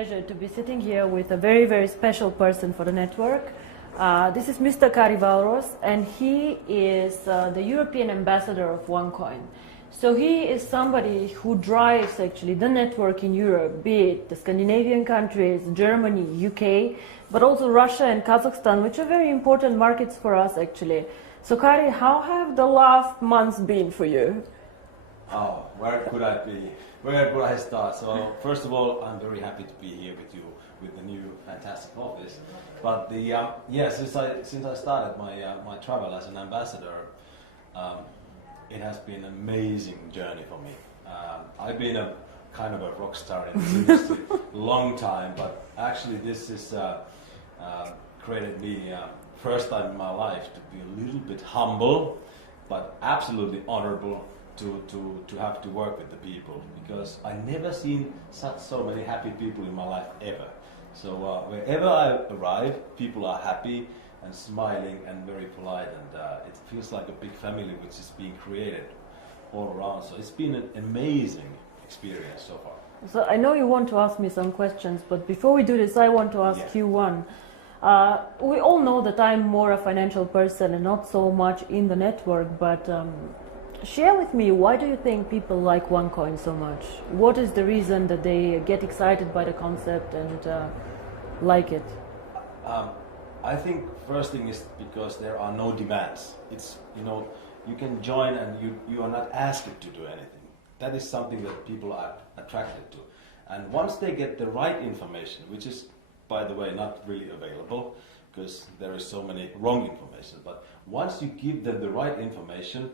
pleasure to be sitting here with a very, very special person for the network. This is Mr. Kari Valros, and he is the European ambassador of OneCoin. So he is somebody who drives actually the network in Europe, be it the Scandinavian countries, Germany, UK, but also Russia and Kazakhstan, which are very important markets for us actually. So Kari, how have the last months been for you? Oh, where could I be? Where would I start? So first of all, I'm very happy to be here with you with the new fantastic office. But since I started my travel as an ambassador, it has been an amazing journey for me. I've been a kind of a rock star in this industry a long time, but actually this has created me first time in my life to be a little bit humble, but absolutely honorable to have to work with the people, because I never seen so many happy people in my life ever. So wherever I arrive, people are happy and smiling and very polite, and it feels like a big family which is being created all around. So it's been an amazing experience so far. So I know you want to ask me some questions, but before we do this, I want to ask you one. We all know that I'm more a financial person and not so much in the network, but share with me, why do you think people like OneCoin so much? What is the reason that they get excited by the concept and like it? I think first thing is because there are no demands. It's, you can join and you are not asked to do anything. That is something that people are attracted to. And once they get the right information, which is, by the way, not really available because there is so many wrong information, but once you give them the right information,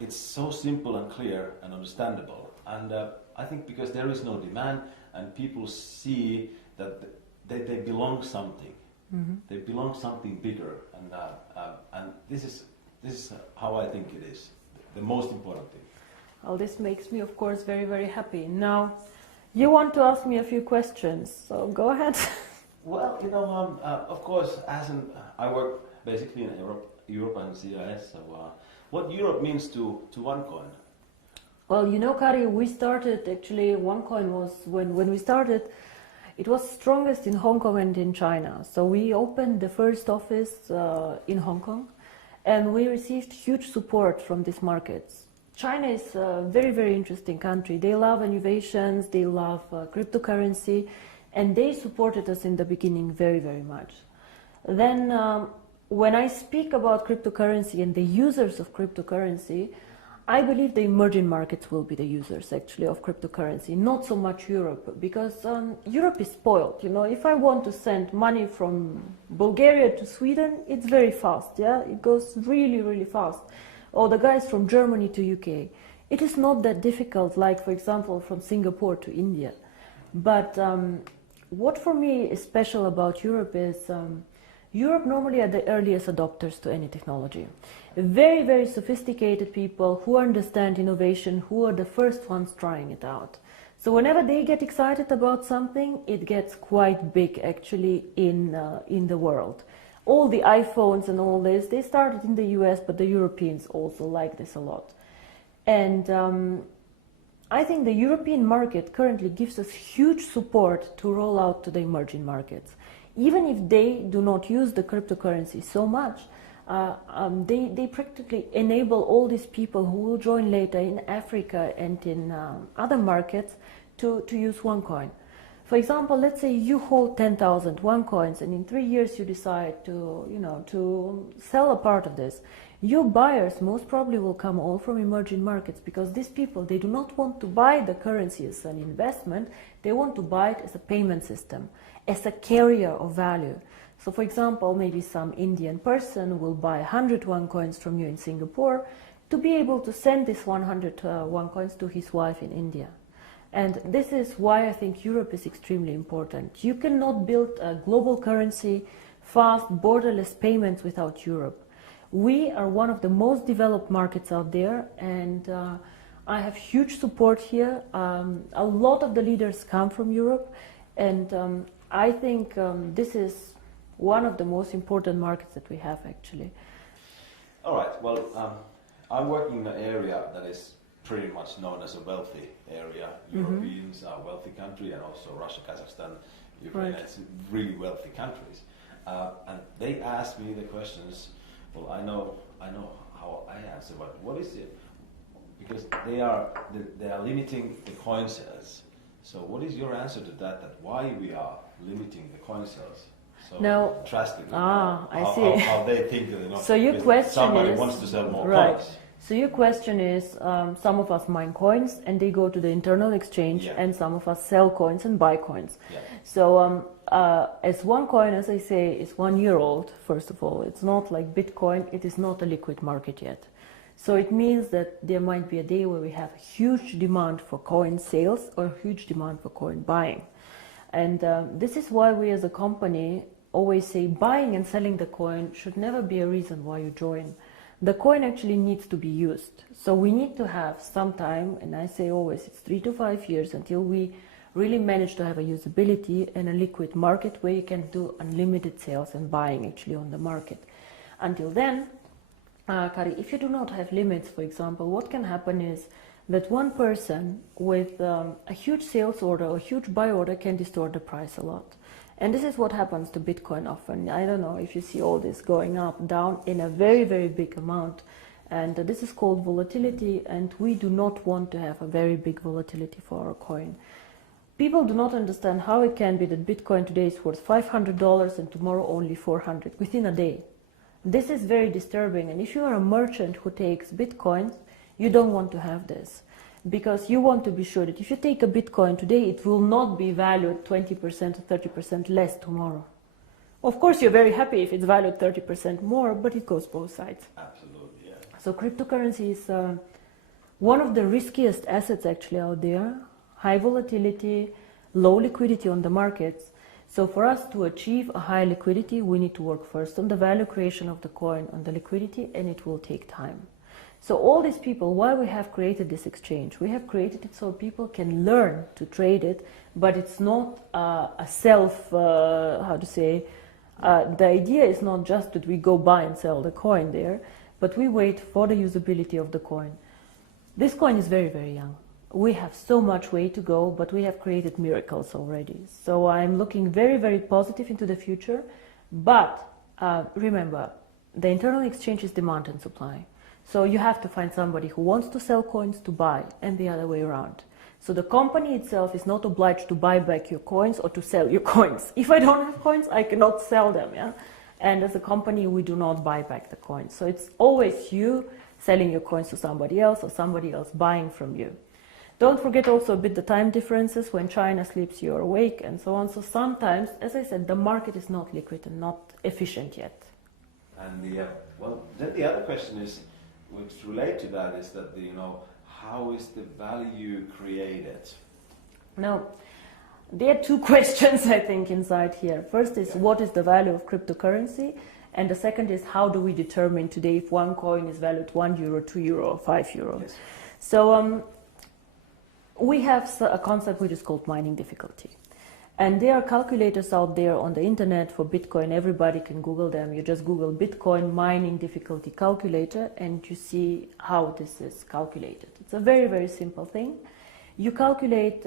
it's so simple and clear and understandable. And I think because there is no demand and people see that they belong something. Mm-hmm. They belong something bigger, and this is how I think it is the most important thing. Well, this makes me, of course, very, very happy. Now, you want to ask me a few questions, so go ahead. Well, of course, I work basically in Europe and CIS. So, what Europe means to OneCoin? Well, Kari, we started actually. OneCoin was when we started. It was strongest in Hong Kong and in China. So we opened the first office in Hong Kong, and we received huge support from these markets. China is a very, very interesting country. They love innovations, they love cryptocurrency, and they supported us in the beginning very, very much. Then when I speak about cryptocurrency and the users of cryptocurrency, I believe the emerging markets will be the users actually of cryptocurrency, not so much Europe, because Europe is spoiled. If I want to send money from Bulgaria to Sweden, it's very fast, yeah? It goes really, really fast. Or the guys from Germany to UK. It is not that difficult, like, for example, from Singapore to India. But what for me is special about Europe is Europe normally are the earliest adopters to any technology. Very, very sophisticated people who understand innovation, who are the first ones trying it out. So whenever they get excited about something, it gets quite big actually in the world. All the iPhones and all this, they started in the US, but the Europeans also like this a lot. And I think the European market currently gives us huge support to roll out to the emerging markets. Even if they do not use the cryptocurrency so much, they practically enable all these people who will join later in Africa and in other markets to use OneCoin. For example, let's say you hold 10,000 OneCoins, and in 3 years you decide to sell a part of this. Your buyers most probably will come all from emerging markets, because these people, they do not want to buy the currency as an investment, they want to buy it as a payment system, as a carrier of value. So for example, maybe some Indian person will buy 100 OneCoins from you in Singapore to be able to send this 100 OneCoins to his wife in India. And this is why I think Europe is extremely important. You cannot build a global currency, fast, borderless payments without Europe. We are one of the most developed markets out there, and I have huge support here. A lot of the leaders come from Europe, and I think this is one of the most important markets that we have actually. All right, well, I'm working in an area that is pretty much known as a wealthy area. Europeans are a wealthy country, and also Russia, Kazakhstan, Ukraine, it's really wealthy countries. And they asked me the questions. Well, I know how I answer, but what is it? Because they are limiting the coin sales. So what is your answer to that? That why we are limiting the coin sales so drastically? I see. How they think that so your question somebody is, wants to sell more coins. So your question is, some of us mine coins and they go to the internal exchange, and some of us sell coins and buy coins. Yeah. So as one coin, as I say, is 1 year old, first of all, it's not like Bitcoin, it is not a liquid market yet. So it means that there might be a day where we have a huge demand for coin sales or huge demand for coin buying. And this is why we as a company always say buying and selling the coin should never be a reason why you join. The coin actually needs to be used. So we need to have some time, and I say always it's 3 to 5 years until we really manage to have a usability and a liquid market where you can do unlimited sales and buying actually on the market. Until then, Kari, if you do not have limits, for example, what can happen is that one person with a huge sales order or huge buy order can distort the price a lot. And this is what happens to Bitcoin often. I don't know if you see all this going up, down in a very, very big amount. And this is called volatility, and we do not want to have a very big volatility for our coin. People do not understand how it can be that Bitcoin today is worth $500 and tomorrow only 400 within a day. This is very disturbing, and if you are a merchant who takes Bitcoins, you don't want to have this. Because you want to be sure that if you take a Bitcoin today, it will not be valued 20% or 30% less tomorrow. Of course, you're very happy if it's valued 30% more, but it goes both sides. Absolutely, yeah. So cryptocurrency is one of the riskiest assets actually out there. High volatility, low liquidity on the markets. So for us to achieve a high liquidity, we need to work first on the value creation of the coin, on the liquidity, and it will take time. So all these people, why we have created this exchange, we have created it so people can learn to trade it, but it's not a self, the idea is not just that we go buy and sell the coin there, but we wait for the usability of the coin. This coin is very, very young. We have so much way to go, but we have created miracles already. So I'm looking very, very positive into the future, but remember, the internal exchange is demand and supply. So you have to find somebody who wants to sell coins to buy, and the other way around. So the company itself is not obliged to buy back your coins or to sell your coins. If I don't have coins, I cannot sell them, yeah? And as a company, we do not buy back the coins. So it's always you selling your coins to somebody else or somebody else buying from you. Don't forget also a bit the time differences. When China sleeps, you're awake, and so on. So sometimes, as I said, the market is not liquid and not efficient yet. And then the other question is, which relate to that, is that how is the value created? Now, there are two questions I think inside here. First is what is the value of cryptocurrency, and the second is how do we determine today if one coin is valued €1, €2, or €5? Yes. So we have a concept which is called mining difficulty. And there are calculators out there on the internet for Bitcoin. Everybody can Google them. You just Google Bitcoin mining difficulty calculator and you see how this is calculated. It's a very, very simple thing. You calculate,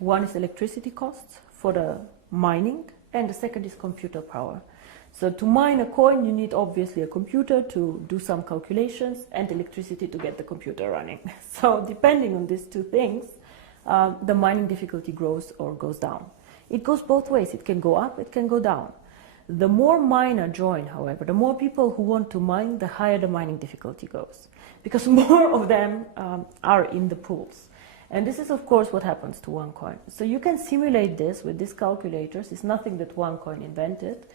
one is electricity costs for the mining, and the second is computer power. So to mine a coin, you need obviously a computer to do some calculations and electricity to get the computer running. So depending on these two things, the mining difficulty grows or goes down. It goes both ways. It can go up, it can go down. The more miner join, however, the more people who want to mine, the higher the mining difficulty goes. Because more of them are in the pools. And this is, of course, what happens to one coin. So you can simulate this with these calculators. It's nothing that one coin invented.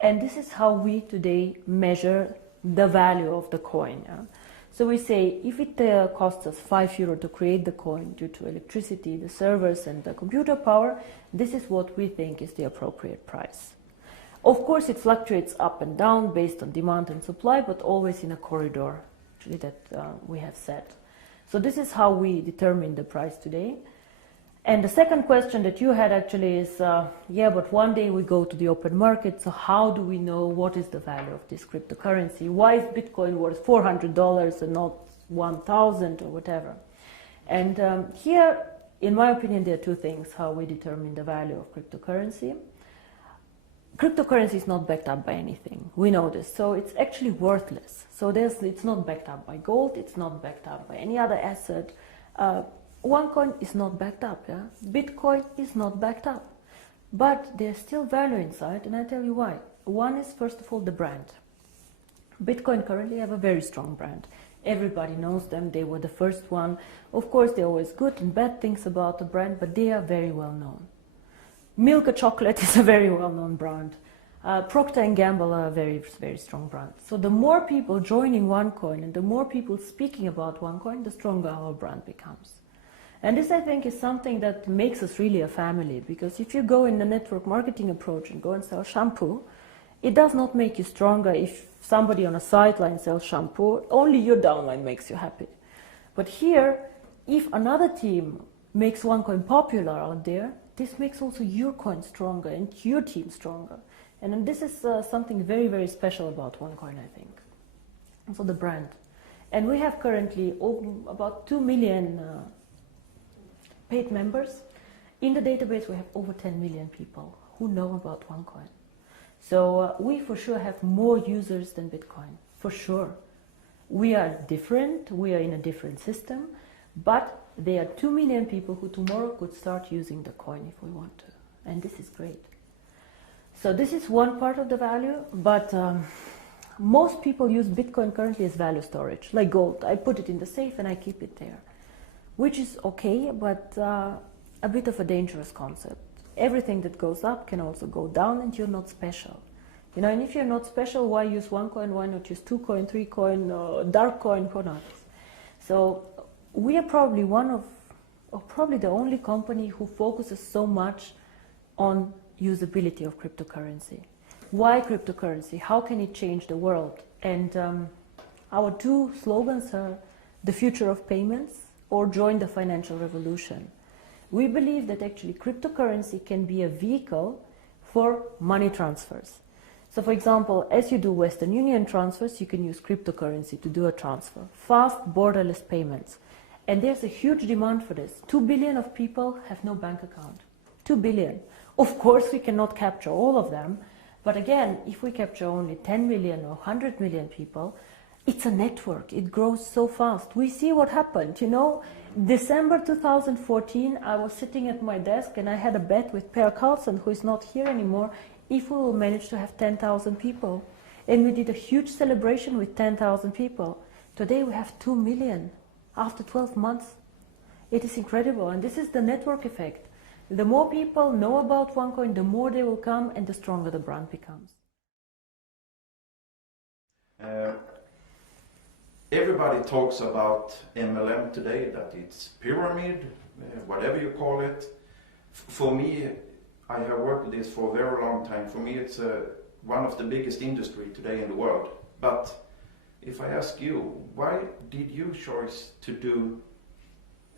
And this is how we today measure the value of the coin. So we say if it costs us €5 to create the coin due to electricity, the servers and the computer power, this is what we think is the appropriate price. Of course, it fluctuates up and down based on demand and supply, but always in a corridor actually that we have set. So this is how we determine the price today. And the second question that you had actually is, but one day we go to the open market, so how do we know what is the value of this cryptocurrency? Why is Bitcoin worth $400 and not 1,000 or whatever? And here, in my opinion, there are two things how we determine the value of cryptocurrency. Cryptocurrency is not backed up by anything. We know this. So it's actually worthless. So it's not backed up by gold. It's not backed up by any other asset. OneCoin is not backed up. Yeah? Bitcoin is not backed up. But there's still value inside, and I'll tell you why. One is, first of all, the brand. Bitcoin currently have a very strong brand. Everybody knows them. They were the first one. Of course, there are always good and bad things about the brand, but they are very well known. Milka Chocolate is a very well-known brand. Procter & Gamble are a very, very strong brand. So the more people joining OneCoin and the more people speaking about OneCoin, the stronger our brand becomes. And this, I think, is something that makes us really a family, because if you go in the network marketing approach and go and sell shampoo, it does not make you stronger if somebody on a sideline sells shampoo. Only your downline makes you happy. But here, if another team makes OneCoin popular out there, this makes also your coin stronger and your team stronger. And this is something very, very special about OneCoin, I think. And so the brand. And we have currently about 2 million paid members. In the database, we have over 10 million people who know about OneCoin. So we for sure have more users than Bitcoin, for sure. We are different, we are in a different system, but there are 2 million people who tomorrow could start using the coin if we want to. And this is great. So this is one part of the value, but most people use Bitcoin currently as value storage, like gold. I put it in the safe and I keep it there, which is okay, but a bit of a dangerous concept. Everything that goes up can also go down, and you're not special. You know, and if you're not special, why use OneCoin? Why not use 2 coin, 3 coin, dark coin, or not? So we are probably one of, or probably the only company who focuses so much on usability of cryptocurrency. Why cryptocurrency? How can it change the world? And our 2 slogans are the future of payments or join the financial revolution. We believe that actually cryptocurrency can be a vehicle for money transfers. So for example, as you do Western Union transfers, you can use cryptocurrency to do a transfer. Fast, borderless payments. And there's a huge demand for this. 2 billion of people have no bank account. 2 billion. Of course, we cannot capture all of them. But again, if we capture only 10 million or 100 million people, it's a network. It grows so fast. We see what happened. You know, December 2014, I was sitting at my desk and I had a bet with Per Carlson, who is not here anymore, if we will manage to have 10,000 people. And we did a huge celebration with 10,000 people. Today we have 2 million after 12 months. It is incredible. And this is the network effect. The more people know about OneCoin, the more they will come and the stronger the brand becomes. Everybody talks about MLM today, that it's pyramid, whatever you call it. For me, I have worked with this for a very long time. For me, it's one of the biggest industry today in the world. But if I ask you, why did you choose to do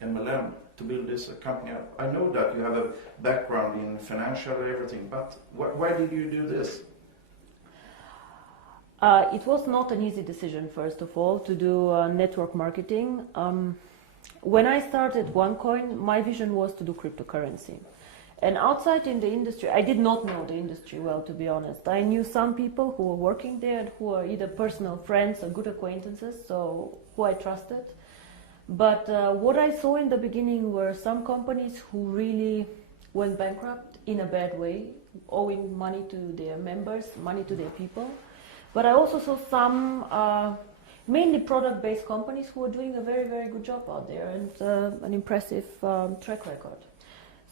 MLM, to build this company up? I know that you have a background in financial and everything, but why did you do this? It was not an easy decision, first of all, to do network marketing. When I started OneCoin, my vision was to do cryptocurrency. And outside in the industry, I did not know the industry well, to be honest. I knew some people who were working there and who are either personal friends or good acquaintances, so who I trusted. But what I saw in the beginning were some companies who really went bankrupt in a bad way, owing money to their members, money to their people. But I also saw some mainly product-based companies who are doing a very, very good job out there and an impressive track record.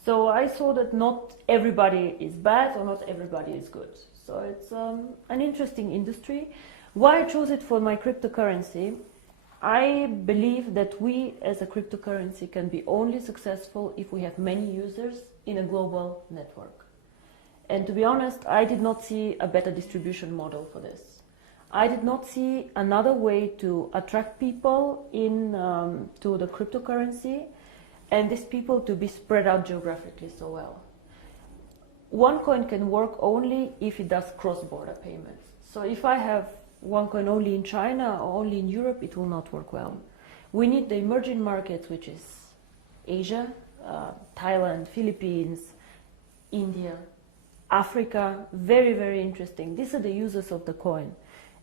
So I saw that not everybody is bad or not everybody is good. So it's an interesting industry. Why I chose it for my cryptocurrency? I believe that we as a cryptocurrency can be only successful if we have many users in a global network. And to be honest, I did not see a better distribution model for this. I did not see another way to attract people in to the cryptocurrency and these people to be spread out geographically so well. OneCoin can work only if it does cross-border payments. So if I have OneCoin only in China or only in Europe, it will not work well. We need the emerging markets, which is Asia, Thailand, Philippines, India, Africa, very, very interesting. These are the users of the coin.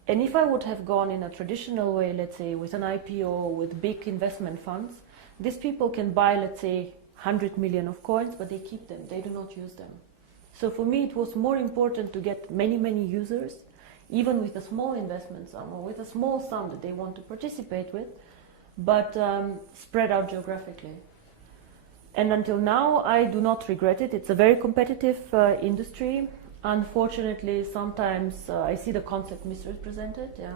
And if I would have gone in a traditional way, let's say with an IPO, with big investment funds, these people can buy, let's say, 100 million of coins, but they keep them, they do not use them. So for me, it was more important to get many, many users, even with a small investment sum or with a small sum that they want to participate with, but spread out geographically. And until now, I do not regret it. It's a very competitive industry. Unfortunately, sometimes I see the concept misrepresented. Yeah?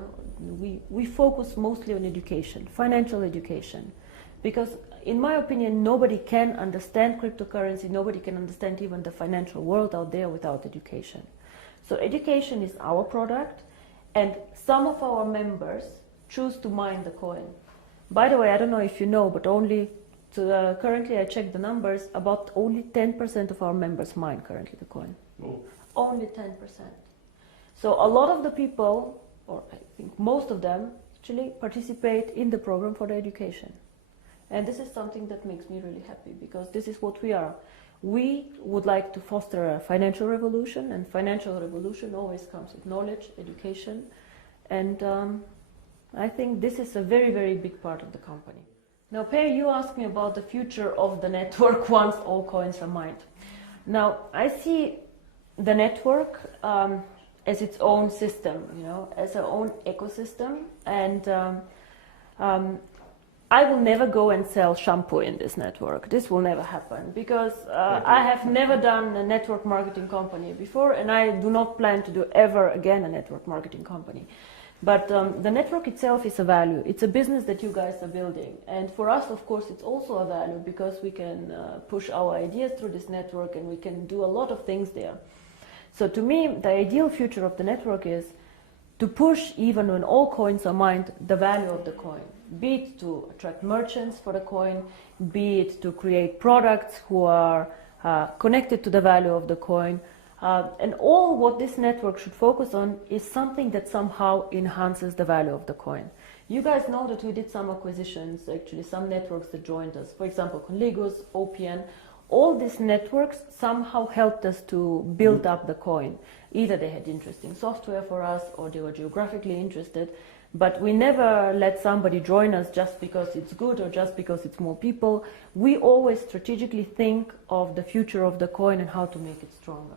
We focus mostly on education, financial education, because in my opinion, nobody can understand cryptocurrency, nobody can understand even the financial world out there without education. So education is our product, and some of our members choose to mine the coin. By the way, I don't know if you know, but currently I checked the numbers, about only 10% of our members mine currently the coin. Oh. Only 10%. So a lot of the people, or I think most of them, actually participate in the program for the education. And this is something that makes me really happy, because this is what we are. We would like to foster a financial revolution, and financial revolution always comes with knowledge, education, and I think this is a very, very big part of the company. Now, Per, you asked me about the future of the network once all coins are mined. Now, I see the network as its own system, as our own ecosystem, and I will never go and sell shampoo in this network. This will never happen, because I have never done a network marketing company before, and I do not plan to do ever again a network marketing company. But the network itself is a value. It's a business that you guys are building. And for us, of course, it's also a value, because we can push our ideas through this network, and we can do a lot of things there. So to me, the ideal future of the network is to push, even when all coins are mined, the value of the coin. Be it to attract merchants for the coin, be it to create products who are connected to the value of the coin. And all what this network should focus on is something that somehow enhances the value of the coin. You guys know that we did some acquisitions, actually some networks that joined us. For example, Conligos, OPN. All these networks somehow helped us to build up the coin. Either they had interesting software for us, or they were geographically interested. But we never let somebody join us just because it's good or just because it's more people. We always strategically think of the future of the coin and how to make it stronger.